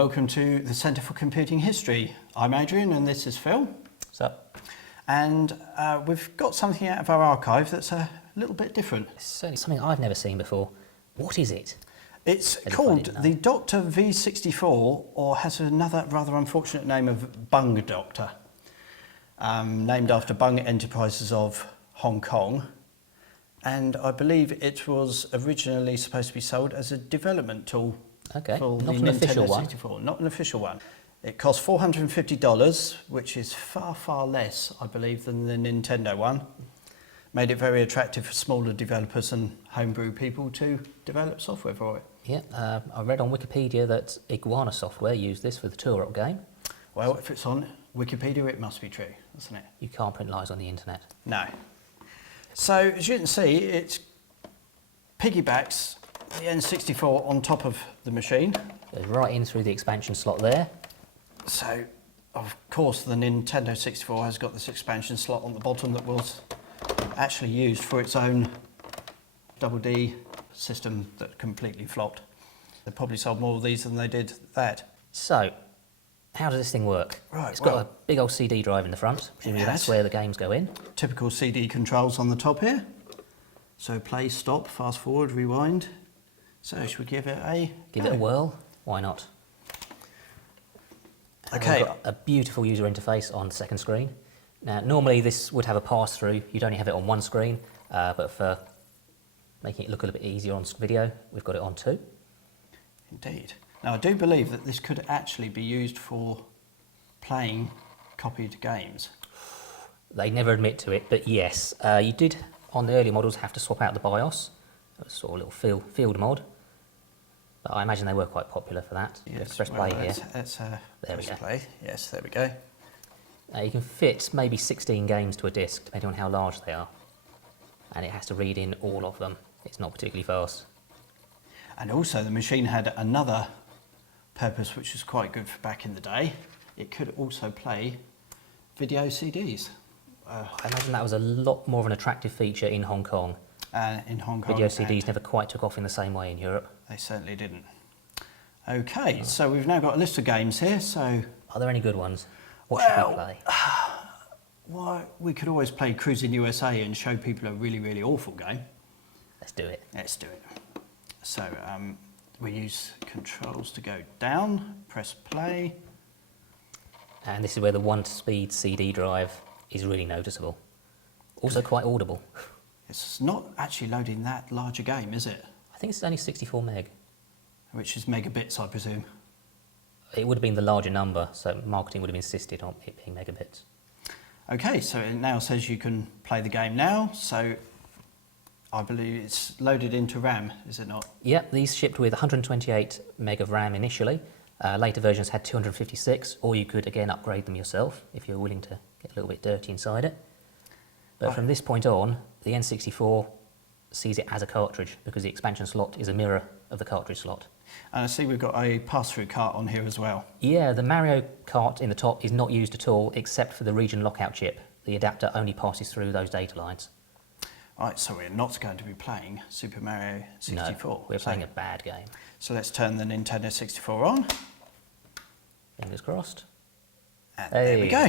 welcome to the Centre for Computing History. I'm Adrian and this is Phil. What's up? And we've got something out of our archive that's a little bit different. It's certainly something I've never seen before. What is it? It's called the Doctor V64, or has another rather unfortunate name of Bung Doctor, named after Bung Enterprises of Hong Kong. And I believe it was originally supposed to be sold as a development tool. Okay, for not the an official Nintendo 64. one. Not an official one. It cost $450, which is far, far less, I believe, than the Nintendo one. Made it very attractive for smaller developers and homebrew people to develop software for it. Yeah, I read on Wikipedia that Iguana Software used this for the Turok game. Well, if it's on Wikipedia, it must be true, doesn't it? You can't print lies on the internet. No. So, as you can see, it piggybacks the N64 on top of the machine. Goes right in through the expansion slot there. So, of course, the Nintendo 64 has got this expansion slot on the bottom that was actually used for its own Double D system that completely flopped. They probably sold more of these than they did that. So, how does this thing work? Right, it's got a big old CD drive in the front. Presumably that's where the games go in. Typical CD controls on the top here. So play, stop, fast forward, rewind. So should we give it a Give it a whirl. Why not? Okay. We've got a beautiful user interface on the second screen. Now, normally this would have a pass-through. You'd only have it on one screen, but for making it look a little bit easier on video, we've got it on two. Indeed. Now, I do believe that this could actually be used for playing copied games. They never admit to it, but yes, you did on the early models have to swap out the BIOS. It was sort of a little field mod. But I imagine they were quite popular for that. Yes, press play here. Let's there we go. play. Yes, there we go. You can fit maybe 16 games to a disc, depending on how large they are. And it has to read in all of them. It's not particularly fast. And also the machine had another purpose which was quite good for back in the day. It could also play video CDs. I imagine that was a lot more of an attractive feature in Hong Kong. In Hong Kong. Video CDs never quite took off in the same way in Europe. They certainly didn't. Okay, so we've now got a list of games here, so... Are there any good ones? What should we play? Well, we could always play Cruising USA and show people a really, really awful game. Let's do it. Let's do it. So, we use controls to go down, press play. And this is where the one-speed CD drive is really noticeable. Also quite audible. It's not actually loading that large a game, is it? I think it's only 64 meg. Which is megabits, I presume. It would have been the larger number, so marketing would have insisted on it being megabits. Okay, so it now says you can play the game now, so I believe it's loaded into RAM, is it not? Yep, these shipped with 128 meg of RAM initially. Later versions had 256, or you could again upgrade them yourself if you're willing to get a little bit dirty inside it. But from this point on, the N64 sees it as a cartridge because the expansion slot is a mirror of the cartridge slot. And I see we've got a pass-through cart on here as well. Yeah, the Mario Kart in the top is not used at all except for the region lockout chip. The adapter only passes through those data lines. Right, so we're not going to be playing Super Mario 64. No, we're playing a bad game. So let's turn the Nintendo 64 on. Fingers crossed. And there we go.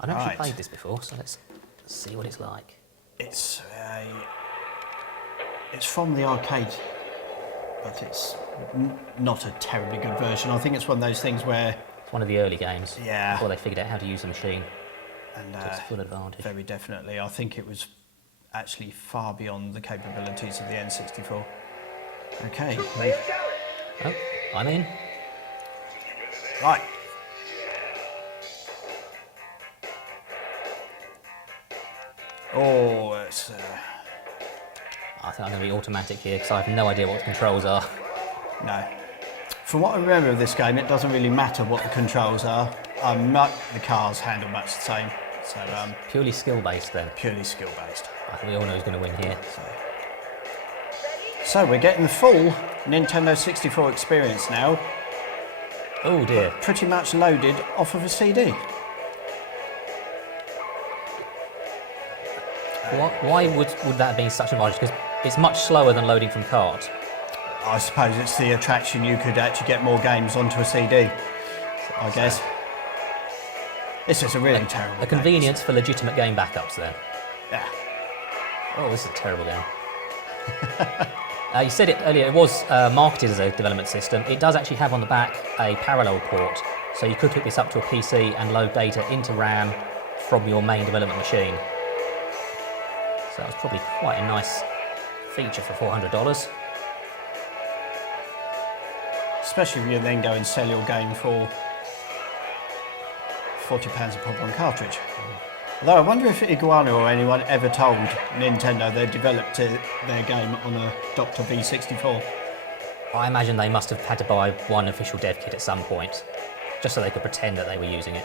I've never actually played this before, so let's see what it's like. It's from the arcade, but it's not a terribly good version. I think it's one of those things where... It's one of the early games. Yeah. Before they figured out how to use the machine. And to its full advantage. Very definitely. I think it was actually far beyond the capabilities of the N64. Okay. Oh, I'm in. Right. Oh, it's... I think I'm going to be automatic here because I have no idea what the controls are. No. From what I remember of this game, it doesn't really matter what the controls are. The cars handle much the same. So, purely skill-based then? Purely skill-based. I think we all know who's going to win here. So we're getting the full Nintendo 64 experience now. Oh dear. Pretty much loaded off of a CD. Why would that have been such an advantage? Because it's much slower than loading from cart. I suppose it's the attraction. You could actually get more games onto a CD, I guess. This is a really terrible A game. convenience for legitimate game backups there. Yeah. Oh, this is a terrible game. You said it earlier, it was marketed as a development system. It does actually have on the back a parallel port, so you could hook this up to a PC and load data into RAM from your main development machine. So that was probably quite a nice feature for $400. Especially if you then go and sell your game for £40 a pop on cartridge. Although I wonder if Iguana or anyone ever told Nintendo they developed their game on a Doctor V64. I imagine they must have had to buy one official dev kit at some point, just so they could pretend that they were using it.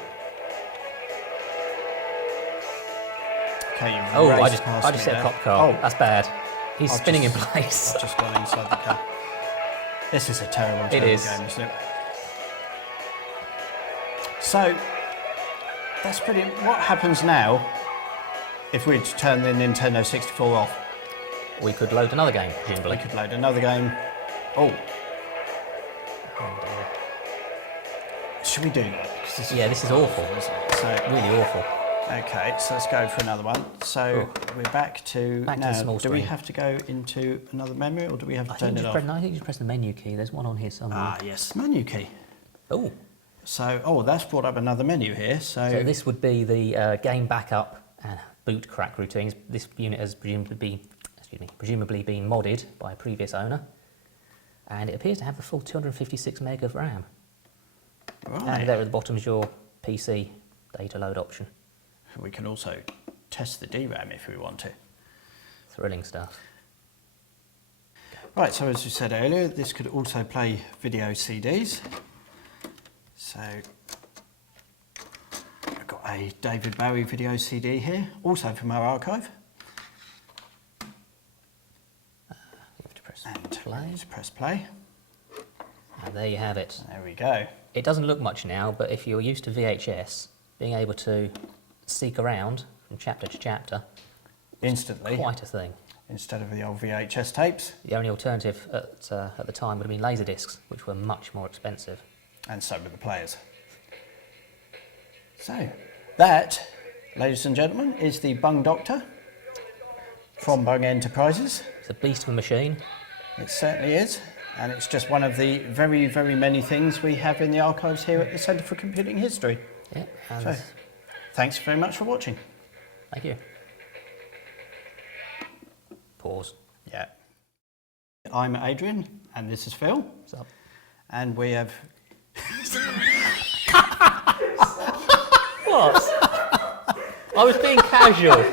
Okay, you've Oh, I raced past just me hit a there. cop car. Oh, That's bad. He's I've spinning just- in place. I've just gone inside the car. This is a terrible It is. game, isn't it? So, that's brilliant. What happens now if we turn the Nintendo 64 off? We could load another game, We presumably. could load another game. Oh, should we do that? 'Cause this This is awful. isn't it? So, Really awful. okay, so let's go for another one. So we're back to Back to now. the small do we screen. have to go into another memory, or do we have to I turn think, it you off? press, no, I think you just press the menu key. There's one on here somewhere. Ah, yes, menu key. Oh, So, that's brought up another menu here. so this would be the game backup and boot crack routines. This unit has presumably been modded by a previous owner, and it appears to have the full 256 meg of RAM. right. And there at the bottom is your PC data load option. We can also test the DRAM if we want to. Thrilling stuff. Right, so as we said earlier, this could also play video CDs. So I've got a David Bowie video CD here, also from our archive. You have to press And play. let's press play. And there you have it. There we go. It doesn't look much now, but if you're used to VHS, being able to seek around from chapter to chapter, Instantly, quite a thing. instead of the old VHS tapes. The only alternative at the time would have been laserdiscs, which were much more expensive. And so were the players. So, that, ladies and gentlemen, is the Bung Doctor from Bung Enterprises. It's a beast of a machine. It certainly is, and it's just one of the very, very many things we have in the archives here at the Centre for Computing History. Yeah, and So, thanks very much for watching. thank you. Pause. Yeah. I'm Adrian, and this is Phil, What's up? and we have... What? I was being casual.